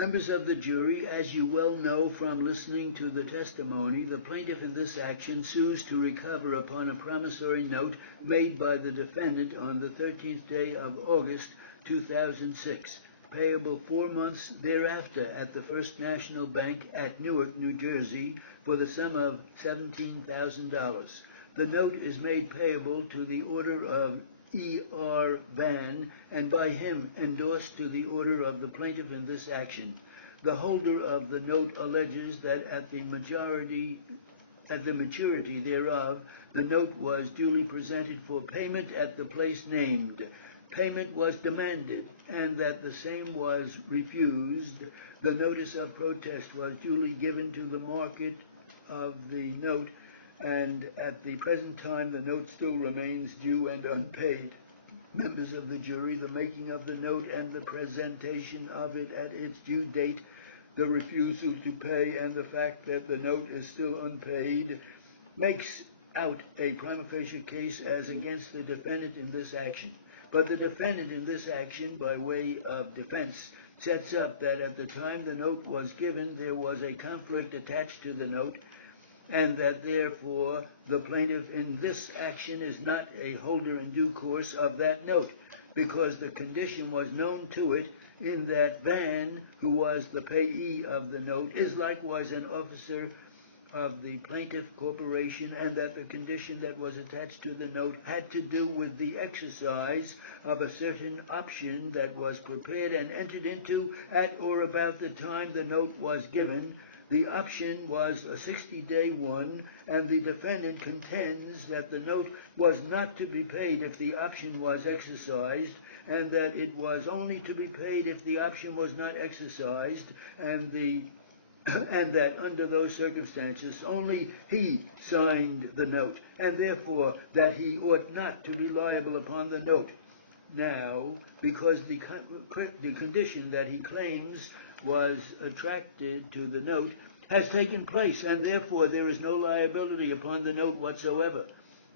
Members of the jury, as you well know from listening to the testimony, the plaintiff in this action sues to recover upon a promissory note made by the defendant on the 13th day of August 2006, payable 4 months thereafter at the First National Bank at Newark, New Jersey, for the sum of $17,000. The note is made payable to the order of E.R. Van, and by him endorsed to the order of the plaintiff in this action. The holder of the note alleges that at the maturity thereof, the note was duly presented for payment at the place named. Payment was demanded, and that the same was refused. The notice of protest was duly given to the market of the note, and at the present time the note still remains due and unpaid. Members of the jury, the making of the note and the presentation of it at its due date, the refusal to pay, and the fact that the note is still unpaid makes out a prima facie case as against the defendant in this action. But the defendant in this action, by way of defense, sets up that at the time the note was given there was a conflict attached to the note, and that therefore the plaintiff in this action is not a holder in due course of that note, because the condition was known to it, in that Van, who was the payee of the note, is likewise an officer of the plaintiff corporation, and that the condition that was attached to the note had to do with the exercise of a certain option that was prepared and entered into at or about the time the note was given. The option was a 60-day one, and the defendant contends that the note was not to be paid if the option was exercised, and that it was only to be paid if the option was not exercised, and that under those circumstances only he signed the note, and therefore that he ought not to be liable upon the note. Now, because the condition that he claims was attracted to the note has taken place, and therefore there is no liability upon the note whatsoever.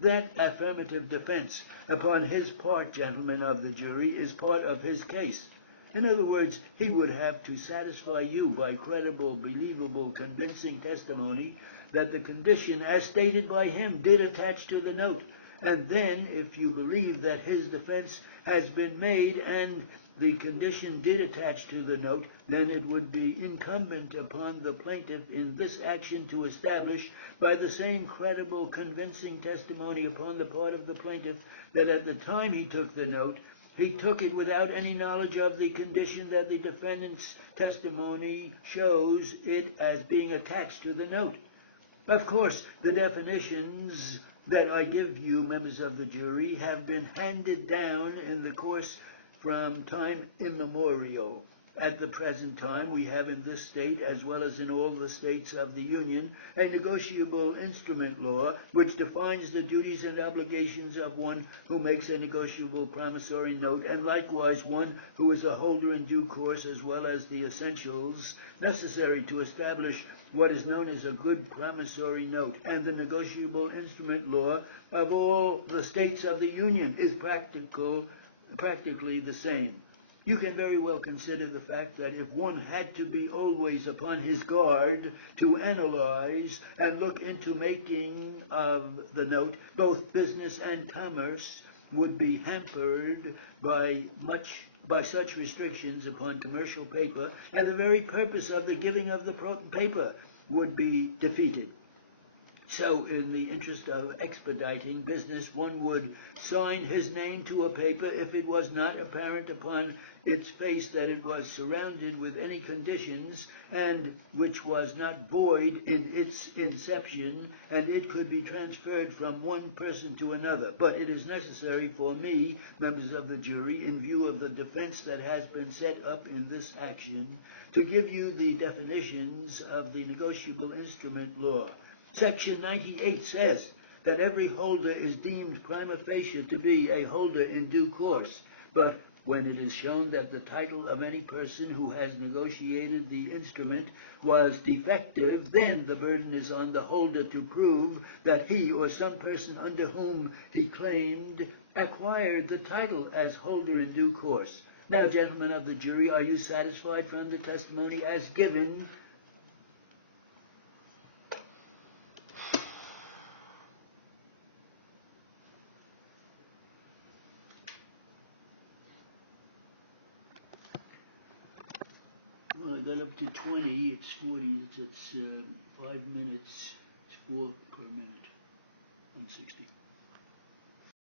That affirmative defense upon his part, gentlemen of the jury, is part of his case. In other words, he would have to satisfy you by credible, believable, convincing testimony that the condition, as stated by him, did attach to the note. And then, if you believe that his defense has been made and the condition did attach to the note, then it would be incumbent upon the plaintiff in this action to establish, by the same credible, convincing testimony upon the part of the plaintiff, that at the time he took the note, he took it without any knowledge of the condition that the defendant's testimony shows it as being attached to the note. Of course, the definitions that I give you, members of the jury, have been handed down in the course from time immemorial. At the present time, we have in this state, as well as in all the states of the Union, a negotiable instrument law which defines the duties and obligations of one who makes a negotiable promissory note, and likewise one who is a holder in due course, as well as the essentials necessary to establish what is known as a good promissory note. And the negotiable instrument law of all the states of the Union is practically the same. You can very well consider the fact that if one had to be always upon his guard to analyze and look into making of the note, both business and commerce would be hampered by such restrictions upon commercial paper, and the very purpose of the giving of the paper would be defeated. So, in the interest of expediting business, one would sign his name to a paper if it was not apparent upon its face that it was surrounded with any conditions, and which was not void in its inception, and it could be transferred from one person to another. But it is necessary for me, members of the jury, in view of the defense that has been set up in this action, to give you the definitions of the negotiable instrument law. Section 98 says that every holder is deemed prima facie to be a holder in due course, but when it is shown that the title of any person who has negotiated the instrument was defective, then the burden is on the holder to prove that he or some person under whom he claimed acquired the title as holder in due course. Now, gentlemen of the jury, are you satisfied from the testimony as given? Well, I got up to 20, it's 40, it's 5 minutes, it's 4 per minute, 160.